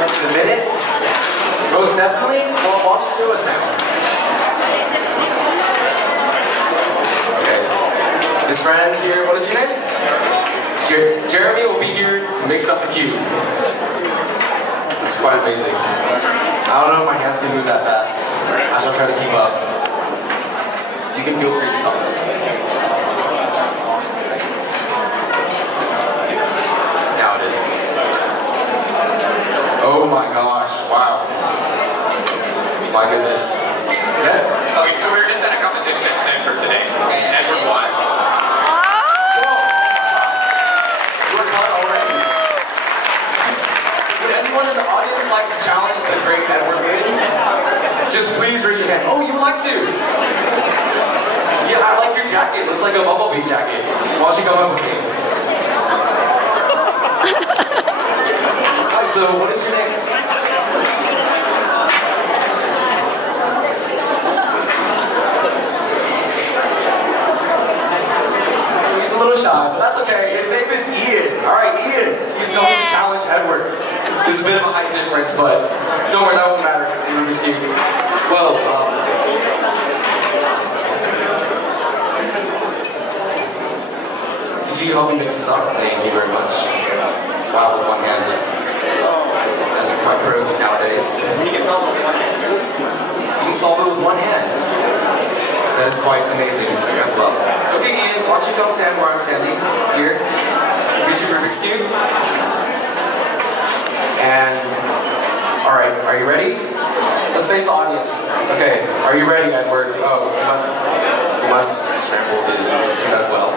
much in a minute. Most definitely. Well, why don't you do us now? Okay. This friend here, what is your name? Jeremy will be here to mix up the cube. It's quite amazing. I don't know if my hands can move that fast. I shall try to keep up. You can feel free to talk. Now it is. Oh my gosh, wow. My goodness. Yes? Okay, so we were just at a competition at Stanford today. Edward won. Anyone in the audience like to challenge the great Edward Wai? Just please raise your hand. Oh, you would like to? Yeah, I like your jacket. Looks like a bumblebee jacket. Why don't you come up with me? Hi, so what is your name? He's a little shy, but that's okay. His name is Ian. Alright, Ian. He's going to challenge Edward. This is a bit of a height difference, but don't worry, that won't matter in Rubik's Cube. Well, could you help me mix this up? Thank you very much. Wow, with one hand. As you're quite pro nowadays. You can solve it with one hand. That is quite amazing as well. Okay, Ian, why don't you come stand where I'm standing? Here. Here's your Rubik's Cube. And, alright, are you ready? Let's face the audience. Okay, are you ready, Edward? Oh, you must scramble the Rubik's Cube as well.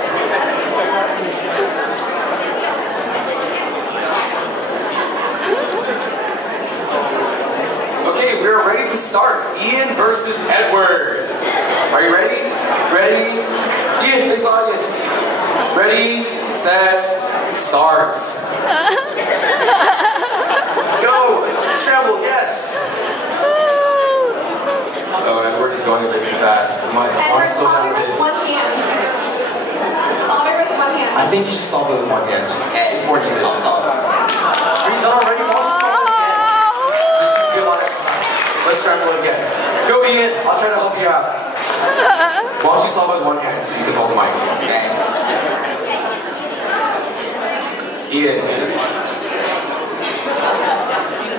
Okay, we're ready to start. Ian versus Edward. Are you ready? Ready? Ian, face the audience. Ready, set, start. Go! Scramble, yes! Oh, Edward is going a bit too fast. Edward, solve it with one hand. Solve it with one hand. I think you should solve it with one hand. It's more even. I'll solve it. Are you done already? Why don't you solve it again? This should be a lot extra time. Let's scramble it again. Go, Ian. I'll try to help you out. Why don't you solve it with one hand so you can hold the mic? Ian.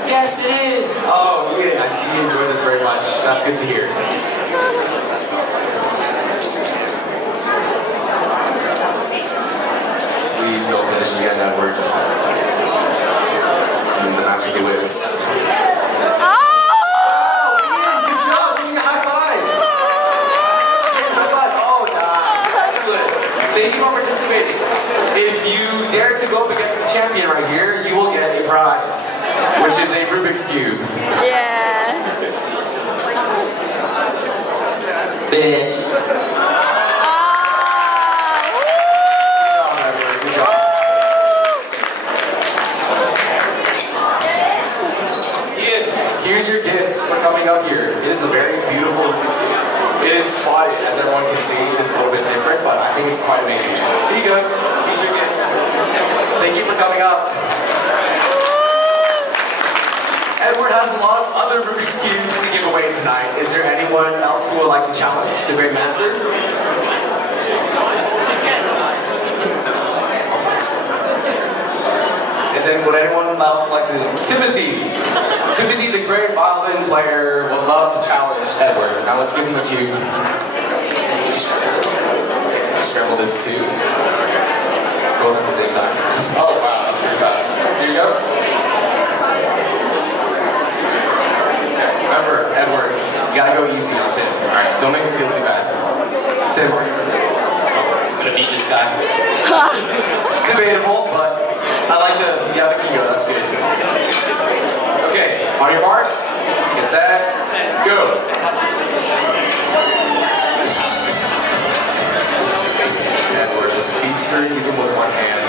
Yes, it is. Oh, Ian, I see you enjoy this very much. That's good to hear. Please don't finish again, Edward. And the magic whips. Wow, Ian, good job. Give me a high five. High five. Oh, nice. Excellent. Thank you for participating. If you dare to go up against the champion right here, you will get a prize, which is a Rubik's Cube. Yeah. Good job, Edward. Good job. Ian, here's your gift for coming up here. It is a very beautiful Rubik's Cube. It is spotted, as everyone can see. It is a little bit different, but I think it's quite amazing. Here you go. Here's your gift. Thank you for coming up. Edward has a lot of other Rubik's Cubes to give away tonight. Is there anyone else who would like to challenge the Great Master? Would anyone else like to? Timothy, the great violin player, would love to challenge Edward. Now let's give him a cue. Just scramble this too. Both at the same time. Oh wow, that's pretty bad. Here you go. Remember, Edward, you gotta go easy on Tim. Alright, don't make him feel too bad. Tim. I'm gonna beat this guy. Debatable, but I like you have a ego, that's good. Okay, on your marks, get set, go. Edward, the speedster, you can with one hand.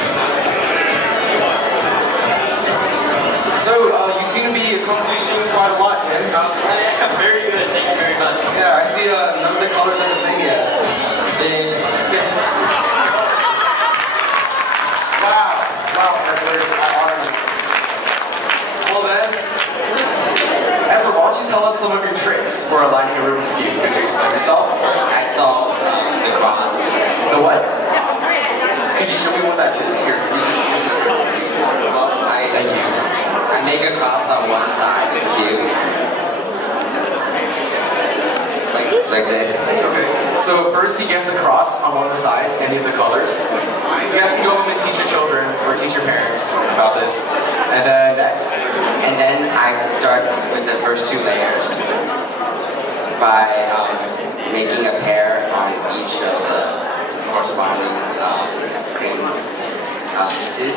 some of your tricks for aligning a Rubik's Cube. Could you explain yourself? I saw the cross. The what? Could you show me what that is? Here. Well, Thank you. I make a cross on one side of the cube. Like this. Okay. So first he gets a cross on one of the sides, any of the colors. You guys can go home and teach your children or teach your parents about this. And then next. And then I start with the first two layers by making a pair on each of the corresponding pieces.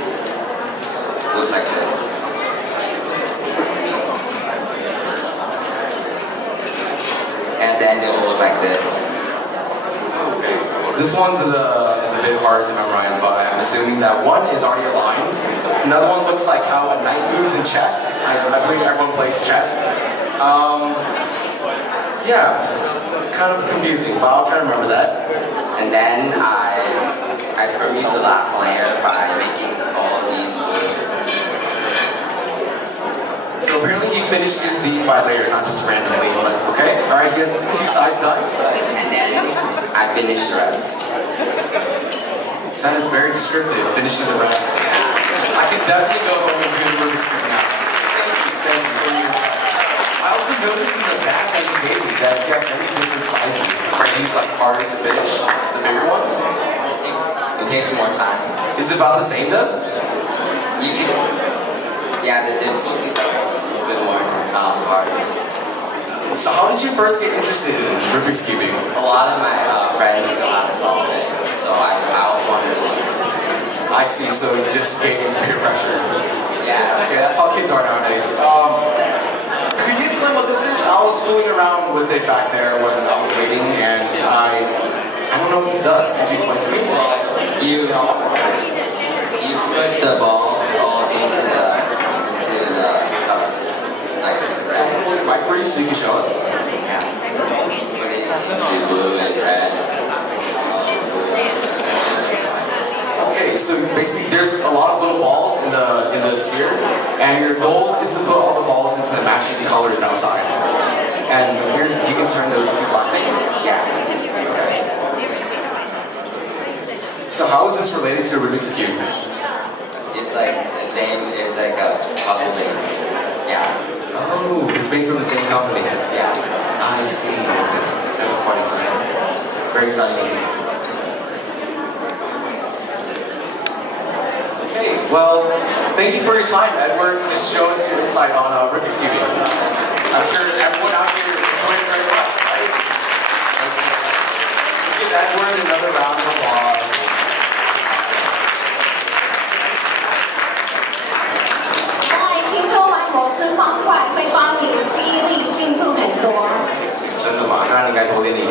Looks like this. And then it will look like this. Okay. This one's is a bit hard to memorize, but I'm assuming that one is already aligned. Another one looks like how a knight moves in chess. I believe everyone plays chess. Yeah, it's kind of confusing, but I'll try to remember that. And then I permute the last layer by making all of these blue. So apparently he finishes these by layers, not just randomly. But okay, all right, he has 2 sides done. And then I finish the rest. That is very descriptive, finishing the rest. I can definitely go home and do the Rubik's Cube now. Thank you for your insight. I also noticed in the back that you gave me that you have many different sizes. Are these like harder to finish, the bigger ones? It takes more time. Is it about the same though? You can, yeah, the difficulty is a little bit more hard. So how did you first get interested in Rubik's Cubing? A lot of my friends know how to solve it, so I was wondering. I see, so you just gave into peer pressure. Yeah. Okay, that's how kids are nowadays. Could you explain what this is? I was fooling around with it back there when I was waiting, and I don't know what this does. Could you explain to me? You put the balls all into the cups like this. So I'm going to hold your mic for you so you can show us. Yeah. Put it in blue and red. Okay, so basically there's a lot of little balls in the sphere, and your goal is to put all the balls into the matching colors outside. And here's, you can turn those 2 black things. Yeah. Okay. So how is this related to a Rubik's Cube? It's like the same, it's like a puzzle thing. Yeah. Oh, it's made from the same company. Yeah. I see. That's quite exciting. Very exciting. Okay, well, thank you for your time, Edward, to show us your insight on Rubik's Cubing. I'm sure everyone out here enjoyed it very much, right? Let's give Edward another round of applause.真的吗？那你应该多练一点。